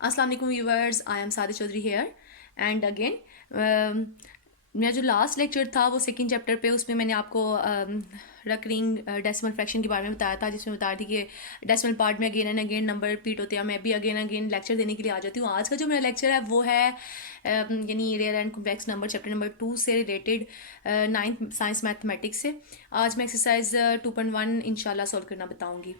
अस्सलाम वालेकुम viewers, I am Sadia Chaudhary here and again मेरा जो लास्ट लेक्चर था वो सेकंड चैप्टर पे, उसमें मैंने आपको रकरिंग डेसिमल फ्रैक्शन के बारे में बताया था, जिसमें बताया थी कि डेसिमल पार्ट में again and again number repeat होते हैं। मैं भी अगेन अगेन लेक्चर देने के लिए आ जाती हूँ। आज का जो मेरा लेक्चर है वो है यानी real and complex number chapter number 2 से रिलेटेड, नाइन्थ साइंस मैथमेटिक्स से। आज मैं एक्सरसाइज 2.1 इंशाल्लाह सॉल्व करना बताऊँगी,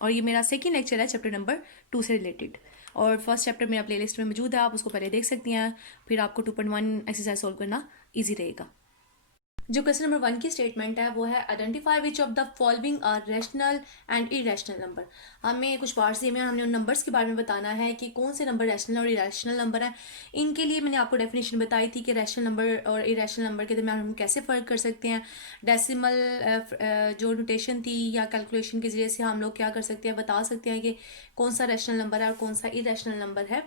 और ये मेरा सेकंड लेक्चर है चैप्टर नंबर 2 से रिलेटेड। और फर्स्ट चैप्टर मेरा प्लेलिस्ट में मौजूद है, आप उसको पहले देख सकती हैं, फिर आपको 2.1 एक्सरसाइज सॉल्व करना ईजी रहेगा। जो क्वेश्चन नंबर 1 की स्टेटमेंट है वो है identify which of the following are rational and irrational number. हमें कुछ पार्ट्स दिए हुए हैं, हमने उन नंबर्स के बारे में बताना है कि कौन से नंबर रैशनल और इरेशनल नंबर हैं। इनके लिए मैंने आपको डेफिनेशन बताई थी कि रैशनल नंबर और इरेशनल नंबर के दरमियान हम कैसे फ़र्क कर सकते हैं। डेसिमल जो नोटेशन थी या कैलकुलेशन के ज़रिए से हम लोग क्या कर सकते हैं, बता सकते हैं कि कौन सा रैशनल नंबर है और कौन सा इरेशनल नंबर है।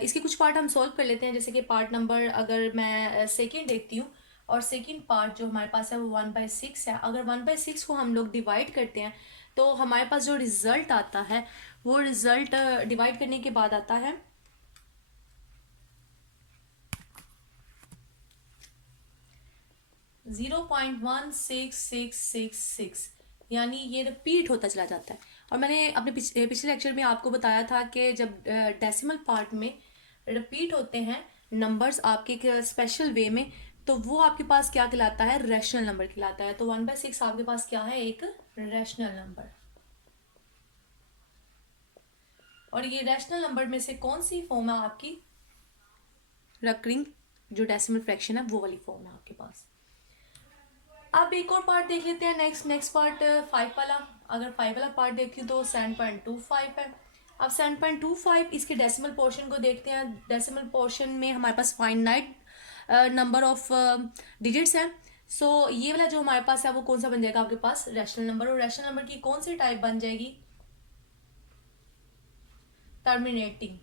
इसके कुछ पार्ट हम सॉल्व कर लेते हैं। जैसे कि पार्ट नंबर, अगर मैं सेकेंड देखती हूँ, और सेकंड पार्ट जो हमारे पास है वो 1/6 है। अगर 1/6 को हम लोग डिवाइड करते हैं तो हमारे पास जो रिजल्ट आता है वो रिजल्ट डिवाइड करने के बाद आता है 0.16666, यानी ये रिपीट होता चला जाता है। और मैंने अपने पिछले लेक्चर में आपको बताया था कि जब डेसिमल पार्ट में रिपीट होते हैं नंबर्स आपके एक स्पेशल वे में, तो वो आपके पास क्या कहलाता है, रैशनल नंबर कहलाता है। तो 1/6 आपके पास क्या है, एक रैशनल नंबर। और ये रैशनल नंबर में से कौन सी फॉर्म है आपकी, रकरिंग जो डेसिमल फ्रैक्शन है वो वाली फॉर्म है आपके पास। अब एक और पार्ट देख लेते हैं। नेक्स्ट पार्ट 5 वाला। अगर 5 वाला पार्ट देखती हूँ तो 7.25 है। अब 7.25 इसके डेसिमल पोर्शन को देखते हैं। डेसिमल पोर्शन में हमारे पास फाइनाइट नंबर ऑफ डिजिट्स हैं। सो ये वाला जो हमारे पास है वो कौन सा बन जाएगा आपके पास, रैशनल नंबर। और रैशनल नंबर की कौन सी टाइप बन जाएगी, टर्मिनेटिंग।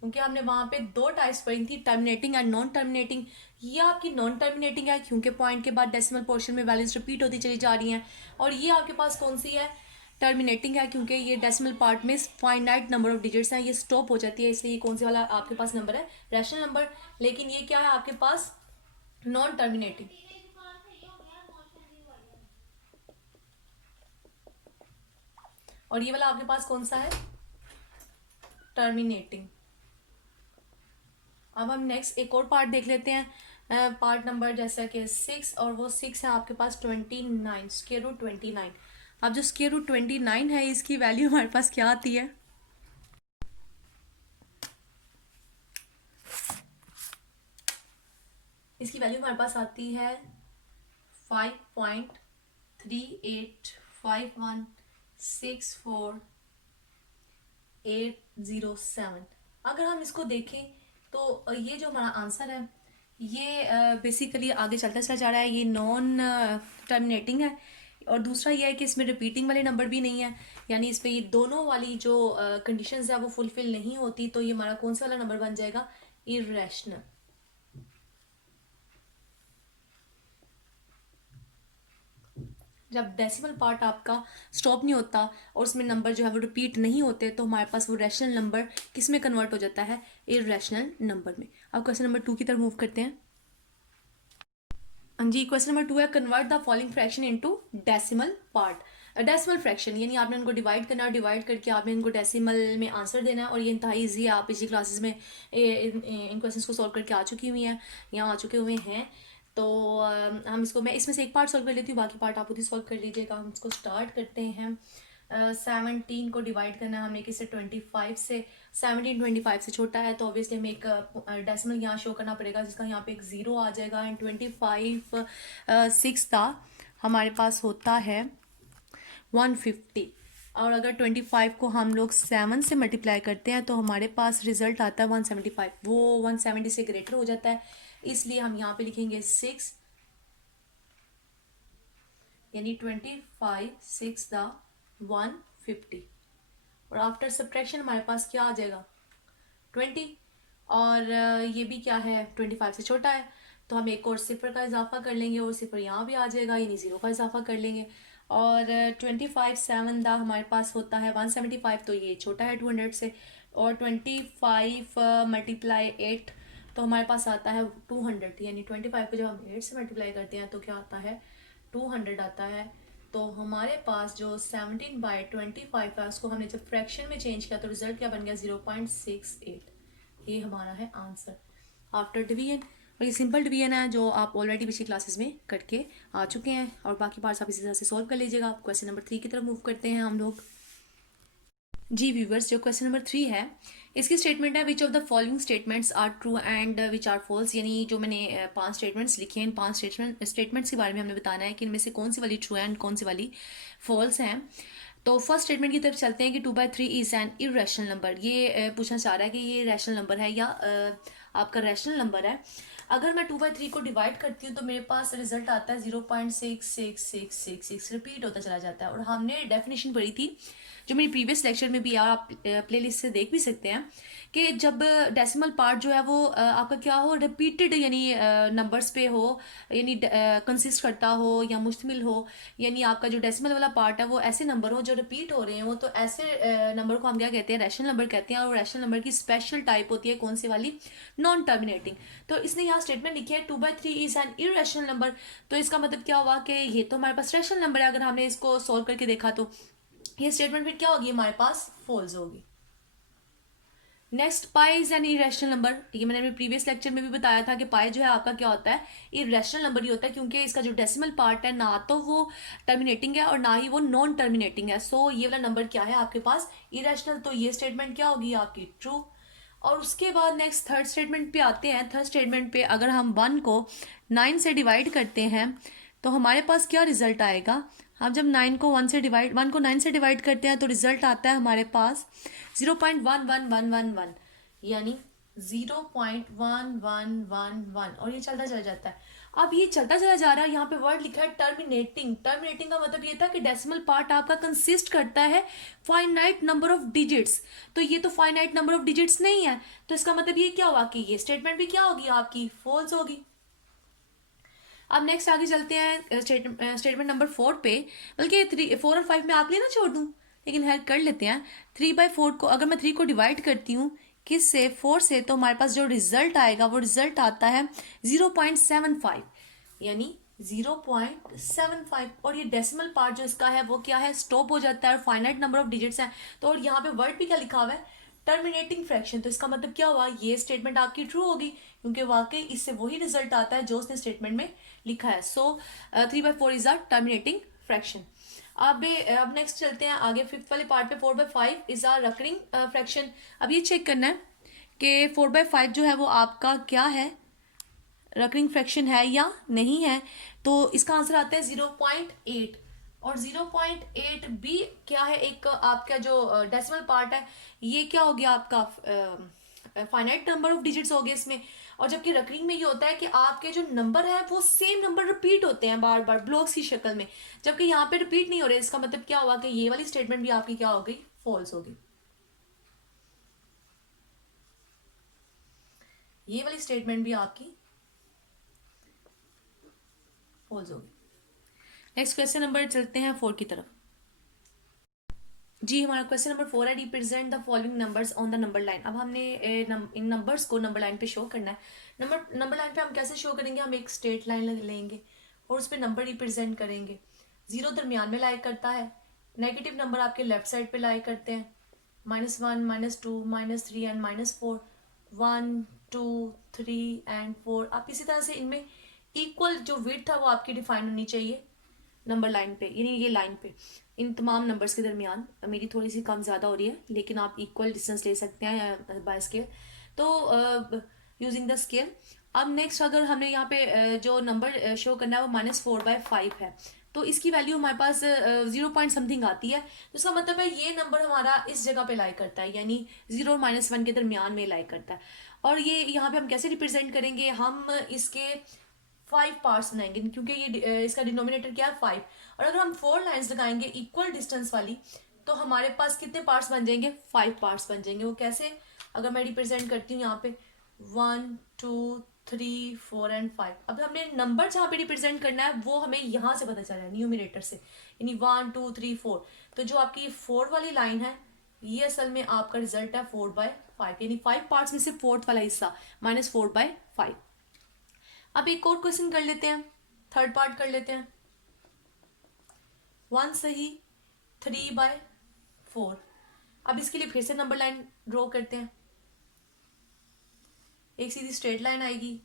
क्योंकि हमने वहां पे दो टाइप्स पढ़ी थी, टर्मिनेटिंग एंड नॉन टर्मिनेटिंग। ये आपकी नॉन टर्मिनेटिंग है क्योंकि पॉइंट के बाद डेसिमल पोर्शन में वैल्यूज रिपीट होती चली जा रही हैं। और ये आपके पास कौन सी है, टर्मिनेटिंग है, क्योंकि ये डेसिमल पार्ट में फाइनाइट नंबर ऑफ डिजिट्स हैं, ये स्टॉप हो जाती है, इसलिए ये कौन से वाला आपके पास नंबर है, रैशनल नंबर। लेकिन ये क्या है आपके पास, नॉन टर्मिनेटिंग। और ये वाला आपके पास कौन सा है, टर्मिनेटिंग। अब हम नेक्स्ट एक और पार्ट देख लेते हैं। पार्ट नंबर जैसा कि 6, और वो 6 है आपके पास 29, स्क्वायर रूट 29। अब जो स्क्वायर रूट 29 है इसकी वैल्यू हमारे पास क्या आती है, इसकी वैल्यू हमारे पास आती है 5.385164807। अगर हम इसको देखें तो ये जो हमारा आंसर है ये बेसिकली आगे चलता चला जा रहा है, ये नॉन टर्मिनेटिंग है। और दूसरा ये है कि इसमें रिपीटिंग वाले नंबर भी नहीं है, यानी इस पे ये दोनों वाली जो कंडीशंस है वो फुलफिल नहीं होती। तो ये हमारा कौन सा वाला नंबर बन जाएगा, इरेशनल। जब डेसिमल पार्ट आपका स्टॉप नहीं होता और उसमें नंबर जो है वो रिपीट नहीं होते, तो हमारे पास वो रैशनल नंबर किस में कन्वर्ट हो जाता है, इरेशनल नंबर में। अब क्वेश्चन नंबर 2 की तरफ मूव करते हैं। हाँ जी, क्वेश्चन नंबर 2 है convert the following fraction into decimal part. Decimal fraction यानी आपने उनको डिवाइड करना है, डिवाइड करके आपने इनको डेसिमल में आंसर देना है। और ये इंतहाई ईजी है, आप पिछली क्लासेस में इन क्वेश्चंस को सॉल्व करके आ चुकी हुई हैं, यहाँ आ चुके हुए हैं। तो हम इसको, मैं इसमें से एक पार्ट सॉल्व कर लेती हूँ, बाकी पार्ट आप खुद ही सॉल्व कर लीजिएगा। हम इसको स्टार्ट करते हैं। 17 को डिवाइड करना है हमने किससे, 25 से। 17 25 से छोटा है तो ऑब्वियसली हमें एक डेसिमल यहाँ शो करना पड़ेगा, जिसका यहाँ पे एक ज़ीरो आ जाएगा। एंड 25 6 का हमारे पास होता है 150। और अगर 25 को हम लोग 7 से मल्टीप्लाई करते हैं तो हमारे पास रिजल्ट आता है 175, वो 170 से ग्रेटर हो जाता है। इसलिए हम यहाँ पे लिखेंगे 6, यानी 25 6 द 150। और आफ्टर सब्ट्रैक्शन हमारे पास क्या आ जाएगा, 20। और ये भी क्या है, 25 से छोटा है, तो हम एक और सिफर का इजाफा कर लेंगे, और सिफर यहाँ भी आ जाएगा, यानी ज़ीरो का इजाफा कर लेंगे। और 25 7 दा हमारे पास होता है 175, तो ये छोटा है 200 से। और 25 मल्टीप्लाई 8, तो हमारे पास आता है 200, यानी 25 को जब हम 8 से मल्टीप्लाई करते हैं तो क्या आता है 200 आता है। तो हमारे पास जो 17/25 है उसको हमने जब फ्रैक्शन में चेंज किया तो रिजल्ट क्या बन गया 0.68। ये हमारा है आंसर आफ्टर डिवीजन। और ये सिंपल डिवीजन है जो आप ऑलरेडी पिछली क्लासेस में करके आ चुके हैं, और बाकी पार्ट्स आप इसी तरह से सॉल्व कर लीजिएगा। क्वेश्चन नंबर 3 की तरफ मूव करते हैं हम लोग। जी व्यूवर्स, जो क्वेश्चन नंबर 3 है इसकी स्टेटमेंट है which of the following statements are true and which are false, यानी जो मैंने 5 स्टेटमेंट्स लिखे हैं, इन 5 स्टेटमेंट्स के बारे में हमने बताना है कि इनमें से कौन सी वाली ट्रू है एंड कौन सी वाली फॉल्स हैं। तो फर्स्ट स्टेटमेंट की तरफ चलते हैं कि 2/3 इज एन इरेशनल नंबर। ये पूछना चाह रहा है कि ये रैशनल नंबर है या आपका रैशनल नंबर है। अगर मैं 2/3 को डिवाइड करती हूँ तो मेरे पास रिजल्ट आता है 0.66666, रिपीट होता चला जाता है। और हमने डेफिनेशन पढ़ी थी जो मेरी प्रीवियस लेक्चर में भी, आप प्लेलिस्ट से देख भी सकते हैं, कि जब डेसिमल पार्ट जो है वो आपका क्या हो, रिपीटेड यानी नंबर्स पे हो, यानी कंसिस्ट करता हो या मुश्तमिल हो, यानी आपका जो डेसिमल वाला पार्ट है वो ऐसे नंबर हो जो रिपीट हो रहे हो, तो ऐसे नंबर को हम क्या कहते हैं, रैशनल नंबर कहते हैं। और रैशनल नंबर की स्पेशल टाइप होती है कौन सी वाली, नॉन टर्मिनेटिंग। तो इसने यहाँ स्टेटमेंट लिखी है 2/3 इज एन इरेशनल नंबर। तो इसका मतलब क्या हुआ कि ये तो हमारे पास रैशनल नंबर है। अगर हमने इसको सॉल्व करके देखा तो ये स्टेटमेंट फिर क्या होगी, हमारे पास फॉल्स होगी। Next, pi is an irrational number. ये मैंने अपने प्रीवियस लेक्चर में भी बताया था कि पाई जो है आपका क्या होता है, इरेशनल नंबर ही होता है, क्योंकि इसका जो डेसिमल पार्ट है ना तो वो टर्मिनेटिंग है और ना ही वो नॉन टर्मिनेटिंग है। सो ये वाला नंबर क्या है आपके पास, इरेशनल। तो ये स्टेटमेंट क्या होगी आपकी, ट्रू। और उसके बाद नेक्स्ट थर्ड स्टेटमेंट पे आते हैं। थर्ड स्टेटमेंट पे अगर हम 1 को 9 से डिवाइड करते हैं तो हमारे पास क्या रिजल्ट आएगा। हम जब 1 को 9 से डिवाइड करते हैं तो रिजल्ट आता है हमारे पास 0.11111, यानी 0.1111, और ये चलता चला जाता है। अब ये चलता चला जा रहा है, यहाँ पे वर्ड लिखा है टर्मिनेटिंग। टर्मिनेटिंग का मतलब ये था कि डेसिमल पार्ट आपका कंसिस्ट करता है फाइनाइट नंबर ऑफ डिजिट्स। तो ये तो फाइनाइट नंबर ऑफ डिजिट्स नहीं है, तो इसका मतलब ये क्या हुआ कि ये स्टेटमेंट भी क्या होगी आपकी, फॉल्स होगी। अब नेक्स्ट आगे चलते हैं स्टेटमेंट नंबर 4 पे। बल्कि 4 और 5 में आप लिए ना छोड़ दूं, लेकिन हेल्प कर लेते हैं। 3/4 को अगर मैं 3 को डिवाइड करती हूँ किस से, 4 से, तो हमारे पास जो रिजल्ट आएगा वो रिजल्ट आता है 0.75, यानी 0.75। और ये डेसिमल पार्ट जो इसका है वो क्या है, स्टॉप हो जाता है, और फाइनाइट नंबर ऑफ डिजिट्स हैं। तो और यहाँ पे वर्ड भी क्या लिखा हुआ है, टर्मिनेटिंग फ्रैक्शन। तो इसका मतलब क्या हुआ, ये स्टेटमेंट आपकी ट्रू होगी, क्योंकि वाकई इससे वही रिजल्ट आता है जो उसने स्टेटमेंट में लिखा है। सो 3/4 इज अ टर्मिनेटिंग फ्रैक्शन। अब नेक्स्ट चलते हैं आगे फिफ्थ वाले पार्ट पे। 4/5 इज अ रकरिंग फ्रैक्शन। अब ये चेक करना है कि 4/5 जो है वो आपका क्या है, रकरिंग फ्रैक्शन है या नहीं है। तो इसका आंसर आता है 0.8। और 0.8 भी क्या है, एक आपका जो डेसिमल पार्ट है ये क्या हो गया आपका, फाइनाइट नंबर ऑफ डिजिट्स हो गए इसमें। और जबकि रकरिंग में ये होता है कि आपके जो नंबर है वो सेम नंबर रिपीट होते हैं बार बार ब्लॉक्स की शक्ल में, जबकि यहाँ पे रिपीट नहीं हो रहे। इसका मतलब क्या हुआ कि ये वाली स्टेटमेंट भी आपकी क्या हो गई, फॉल्स होगी। ये वाली स्टेटमेंट भी आपकी फॉल्स होगी। नेक्स्ट क्वेश्चन नंबर चलते हैं 4 की तरफ। जी हमारा क्वेश्चन नंबर 4 है, represent the following numbers on the number line. अब हमने इन नंबर्स को नंबर लाइन पे शो करना है। नंबर लाइन पे हम कैसे शो करेंगे, हम एक स्ट्रेट लाइन लेंगे और उस पर नंबर रिप्रेजेंट करेंगे। 0 दरमियान में लाई करता है, नेगेटिव नंबर आपके लेफ्ट साइड पे लाई करते हैं, -1 -2 -3 एंड -4, 1 2 3 एंड 4। आप इसी तरह से इनमें इक्वल जो विड्थ था वो आपकी डिफाइन होनी चाहिए नंबर लाइन पे, यानी ये लाइन पे इन तमाम नंबर्स के दरमियान। मेरी थोड़ी सी कम ज़्यादा हो रही है, लेकिन आप इक्वल डिस्टेंस ले सकते हैं बाय स्केल, तो यूजिंग द स्केल। अब नेक्स्ट अगर हमने यहाँ पे जो नंबर शो करना है वो -4/5 है, तो इसकी वैल्यू हमारे पास 0 पॉइंट समथिंग आती है। तो इसका मतलब है ये नंबर हमारा इस जगह पे लाई करता है, यानी 0 और -1 के दरमियान में लाई करता है। और ये यहाँ पे हम कैसे रिप्रेजेंट करेंगे, हम इसके 5 पार्ट्स बनाएंगे, क्योंकि ये इसका डिनोमिनेटर क्या है 5। और अगर हम 4 लाइंस लगाएंगे इक्वल डिस्टेंस वाली, तो हमारे पास कितने पार्ट्स बन जाएंगे, 5 पार्ट्स बन जाएंगे। वो कैसे, अगर मैं रिप्रेजेंट करती हूँ यहाँ पे 1 2 3 4 एंड 5। अब हमने नंबर जहाँ पे रिप्रेजेंट करना है वो हमें यहाँ से पता चला है, न्यूमिनेटर से, यानी 1 2 3 4। तो जो आपकी 4 वाली लाइन है ये असल में आपका रिजल्ट है 4/5, यानी 5 पार्ट्स में से फोर्थ वाला हिस्सा -4/5। अब एक और क्वेश्चन कर लेते हैं, थर्ड पार्ट कर लेते हैं। 1 सही, 3/4। अब इसके लिए फिर से नंबर लाइन ड्रॉ करते हैं। एक सीधी स्ट्रेट लाइन आएगी,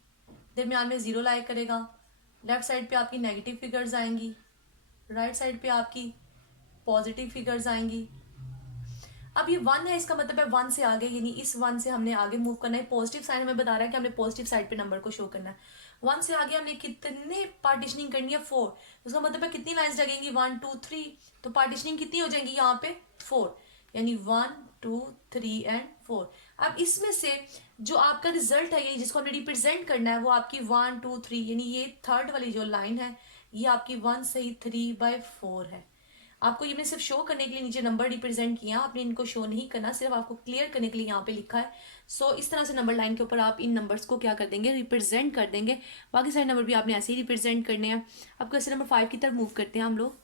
दरमियान में 0 लाया करेगा, लेफ्ट साइड पे आपकी नेगेटिव फिगर्स आएंगी, राइट साइड पे आपकी पॉजिटिव फिगर्स आएंगी। अब ये 1 है, इसका मतलब है 1 से आगे, यानी इस 1 से हमने आगे मूव करना है। पॉजिटिव साइन हमें बता रहा है कि हमने पॉजिटिव साइड पे नंबर को शो करना है। 1 से आगे हमने कितने पार्टीशनिंग करनी है, 4। उसका मतलब है कितनी लाइंस लगेंगी, 1 2 3। तो पार्टीशनिंग कितनी हो जाएंगी यहाँ पे, 4, यानी 1 2 3 एंड 4। अब इसमें से जो आपका रिजल्ट है, ये जिसको हमने रिप्रेजेंट करना है, वो आपकी 1 2 3, यानी ये थर्ड वाली जो लाइन है, ये आपकी 1 सही 3/4 है। आपको ये मैंने सिर्फ शो करने के लिए नीचे नंबर रिप्रेजेंट किया, आपने इनको शो नहीं करना, सिर्फ आपको क्लियर करने के लिए यहाँ पे लिखा है। सो इस तरह से नंबर लाइन के ऊपर आप इन नंबर्स को क्या कर देंगे, रिप्रेजेंट कर देंगे। बाकी सारे नंबर भी आपने ऐसे ही रिप्रेजेंट करने हैं। अब क्वेश्चन नंबर 5 की तरफ मूव करते हैं हम लोग।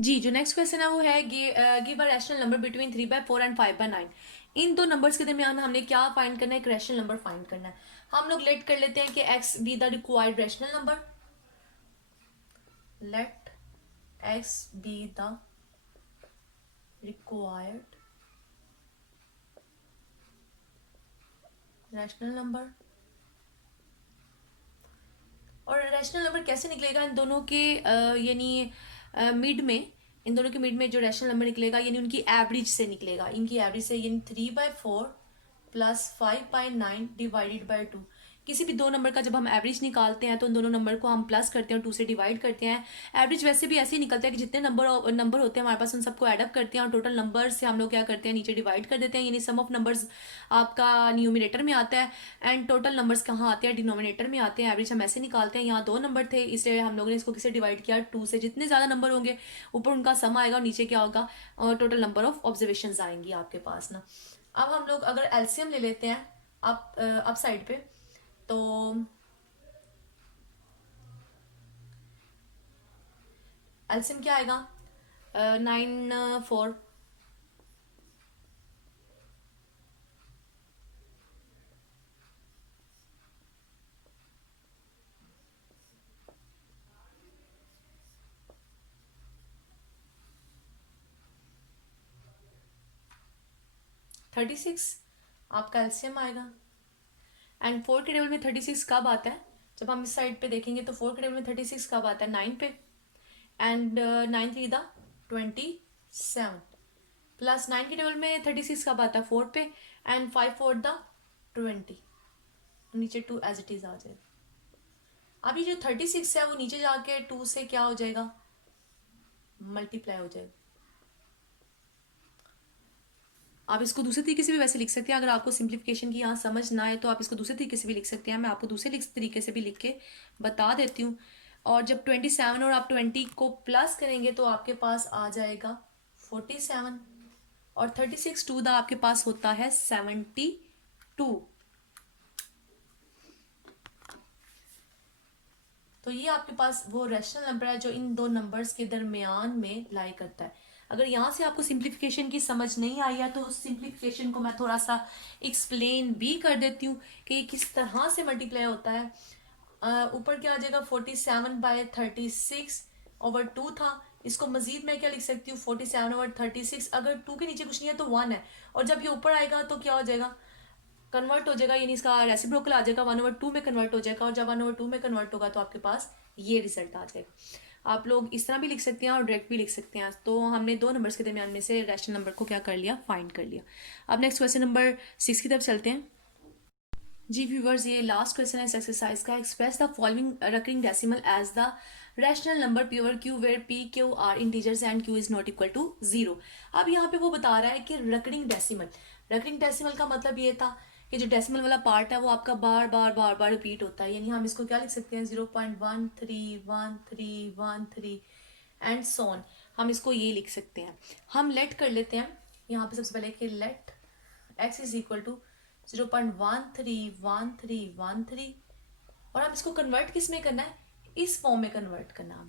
जी, जो नेक्स्ट क्वेश्चन है वो है give a rational number between 3/4 and 5/9। इन दो नंबर्स के दरमियान हमने क्या फाइंड करना है, एक रैशनल नंबर फाइंड करना है। हम लोग लेट कर लेते हैं कि x be the required rational number. Let x be the required rational number. और रैशनल नंबर कैसे निकलेगा, इन दोनों के यानी मिड में, इन दोनों के मिड में जो रैशनल नंबर निकलेगा, यानी उनकी एवरेज से निकलेगा, इनकी एवरेज से, यानी 3/4 + 5/9 ÷ 2। किसी भी दो नंबर का जब हम एवरेज निकालते हैं तो उन दोनों नंबर को हम प्लस करते हैं और 2 से डिवाइड करते हैं। एवरेज वैसे भी ऐसे ही निकलता है कि जितने नंबर होते हैं हमारे पास, उन सबको ऐडअप करते हैं और टोटल नंबर से हम लोग क्या करते हैं, नीचे डिवाइड कर देते हैं। यानी सम ऑफ नंबर्स आपका न्यूमिनेटर में आता है एंड टोटल नंबर्स कहाँ आते हैं, डिनोमिनेटर में आते हैं। एवरेज हम ऐसे निकालते हैं। यहाँ 2 नंबर थे, इसलिए हम लोगों ने इसको किसे डिवाइड किया, 2 से। जितने ज़्यादा नंबर होंगे ऊपर उनका सम आएगा और नीचे क्या होगा, टोटल नंबर ऑफ ऑब्जर्वेशन आएंगी आपके पास ना। अब हम लोग अगर एलसीएम ले लेते हैं अप साइड पे, तो एलसीएम क्या आएगा, 9 4 36 आपका एलसीएम आएगा। एंड 4 के टेबल में 36 कब आता है, जब हम इस साइड पे देखेंगे तो 4 के टेबल में 36 कब आता है, 9 पे। एंड 9 3 द 27 प्लस 9 के टेबल में 36 कब आता है, 4 पे। एंड 5 4 द 20, नीचे 2 एज इट इज आ जाएगा। अब ये जो 36 है वो नीचे जाके 2 से क्या हो जाएगा, मल्टीप्लाई हो जाएगा। आप इसको दूसरे तरीके से भी वैसे लिख सकते हैं, अगर आपको सिंप्लीफिकेशन की यहाँ समझ ना आए तो आप इसको दूसरे तरीके से भी लिख सकते हैं। मैं आपको दूसरे तरीके से भी लिख के बता देती हूँ। और जब 27 और आप 20 को प्लस करेंगे तो आपके पास आ जाएगा 47, और 36 टू द आपके पास होता है 72। तो ये आपके पास वो रैशनल नंबर है जो इन दो नंबर्स के दरमियान में लाई करता है। अगर यहाँ से आपको सिंप्लीफिकेशन की समझ नहीं आई है तो उस सिंप्लीफिकेशन को मैं थोड़ा सा एक्सप्लेन भी कर देती हूँ कि ये किस तरह से मल्टीप्लाई होता है। ऊपर क्या आ जाएगा, 47/36/2 था। इसको मजीद मैं क्या लिख सकती हूँ, 47/36। अगर 2 के नीचे कुछ नहीं है तो 1 है, और जब ये ऊपर आएगा तो क्या हो जाएगा, कन्वर्ट हो जाएगा, यानी इसका रेसिप्रोकल आ जाएगा, 1/2 में कन्वर्ट हो जाएगा। और जब 1/2 में कन्वर्ट होगा तो आपके पास ये रिजल्ट आ जाएगा। आप लोग इस तरह भी लिख सकते हैं और डायरेक्ट भी लिख सकते हैं। तो हमने दो नंबर्स के दरमियान में से रैशनल नंबर को क्या कर लिया, फाइंड कर लिया। अब नेक्स्ट क्वेश्चन नंबर 6 की तरफ चलते हैं। जी व्यूवर्स, ये लास्ट क्वेश्चन है इस एक्सरसाइज का। Express the following recurring decimal as the rational number P over Q where P Q are integers and Q is not equal to 0। अब यहाँ पे वो बता रहा है कि रकरिंग डेसिमल का मतलब ये था कि जो डेसिमल वाला पार्ट है वो आपका बार बार बार बार रिपीट होता है। यानी हम इसको क्या लिख सकते हैं, 0.131313 एंड सोन, हम इसको ये लिख सकते हैं। हम लेट कर लेते हैं यहाँ पे सबसे पहले कि let x is equal to 0.131313, और हम इसको कन्वर्ट किस में करना है, इस फॉर्म में कन्वर्ट करना है,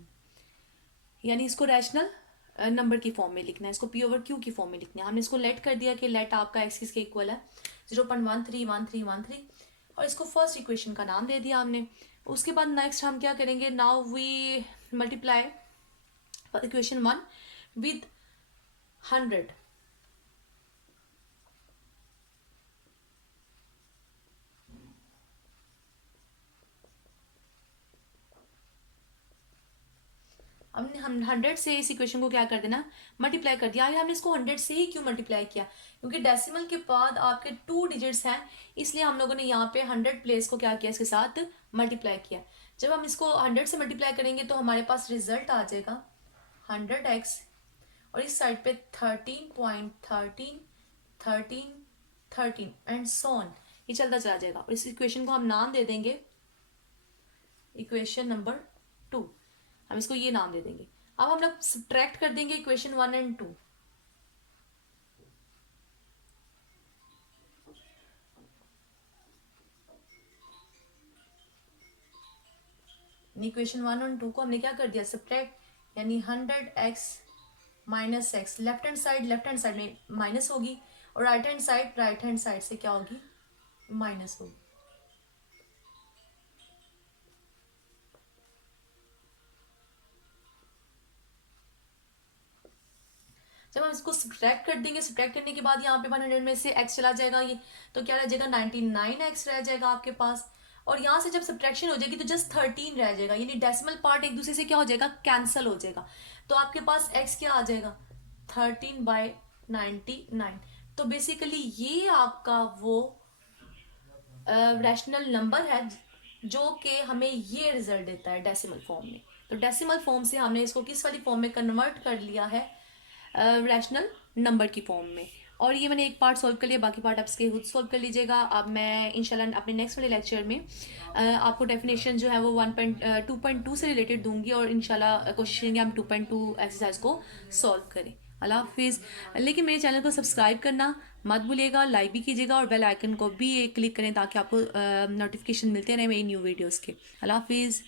यानी इसको रैशनल नंबर की फॉर्म में लिखना है, इसको पी ओवर क्यू की फॉर्म में लिखना है। हमने इसको लेट कर दिया कि लेट आपका एक्स किसके इक्वल है 0.131313, और इसको फर्स्ट इक्वेशन का नाम दे दिया हमने। उसके बाद नेक्स्ट हम क्या करेंगे, now we multiply equation 1 with 100। हमने हम 100 से इस इक्वेशन को क्या कर देना, मल्टीप्लाई कर दिया। आगे हमने इसको 100 से ही क्यों मल्टीप्लाई किया, क्योंकि डेसिमल के बाद आपके 2 डिजिट्स हैं, इसलिए हम लोगों ने यहाँ पे 100 प्लेस को क्या किया, इसके साथ मल्टीप्लाई किया। जब हम इसको 100 से मल्टीप्लाई करेंगे तो हमारे पास रिजल्ट आ जाएगा 100x, और इस साइड पे 13.13 एंड सो ऑन, ये चलता चला जाएगा। और इस इक्वेशन को हम नाम दे देंगे इक्वेशन नंबर 2, हम इसको ये नाम दे देंगे। अब हम लोग सब्ट्रैक्ट कर देंगे इक्वेशन 1 एंड 2। इक्वेशन 1 और 2 को हमने क्या कर दिया, सब्ट्रैक्ट, यानी 100x minus x, left hand side में माइनस होगी, और राइट हैंड साइड से क्या होगी, माइनस होगी। जब हम इसको सब्ट्रैक्ट कर देंगे, सब्ट्रैक्ट करने के बाद यहाँ पे 100 में से x चला जाएगा, ये तो क्या रह जाएगा 99x रह जाएगा आपके पास। और यहाँ से जब सब्ट्रैक्शन हो जाएगी तो जस्ट 13 रह जाएगा, यानी डेसिमल पार्ट एक दूसरे से क्या हो जाएगा, कैंसिल हो जाएगा। तो आपके पास x क्या आ जाएगा 13/99। तो बेसिकली ये आपका वो रैशनल नंबर है जो कि हमें ये रिजल्ट देता है डेसिमल फॉर्म में। तो डेसिमल फॉर्म से हमने इसको किस वाली फॉर्म में कन्वर्ट कर लिया है, रैशनल नंबर की फॉर्म में। और ये मैंने एक पार्ट सॉल्व कर लिया, बाकी पार्ट आप इसके खुद सॉल्व कर लीजिएगा। अब मैं इंशाल्लाह अपने नेक्स्ट वाले लेक्चर में आपको डेफिनेशन जो है वो 2.2 से रिलेटेड दूंगी, और इंशाल्लाह कोशिश करेंगे हम 2.2 एक्सरसाइज को सॉल्व करें। अल्लाह हाफिज़। लेकिन मेरे चैनल को सब्सक्राइब करना मत भूलिएगा, लाइक भी कीजिएगा, और बेल आइकन को भी क्लिक करें ताकि आपको नोटिफिकेशन मिलते रहे मेरी न्यू वीडियोज़ के। अल्लाह हाफिज़।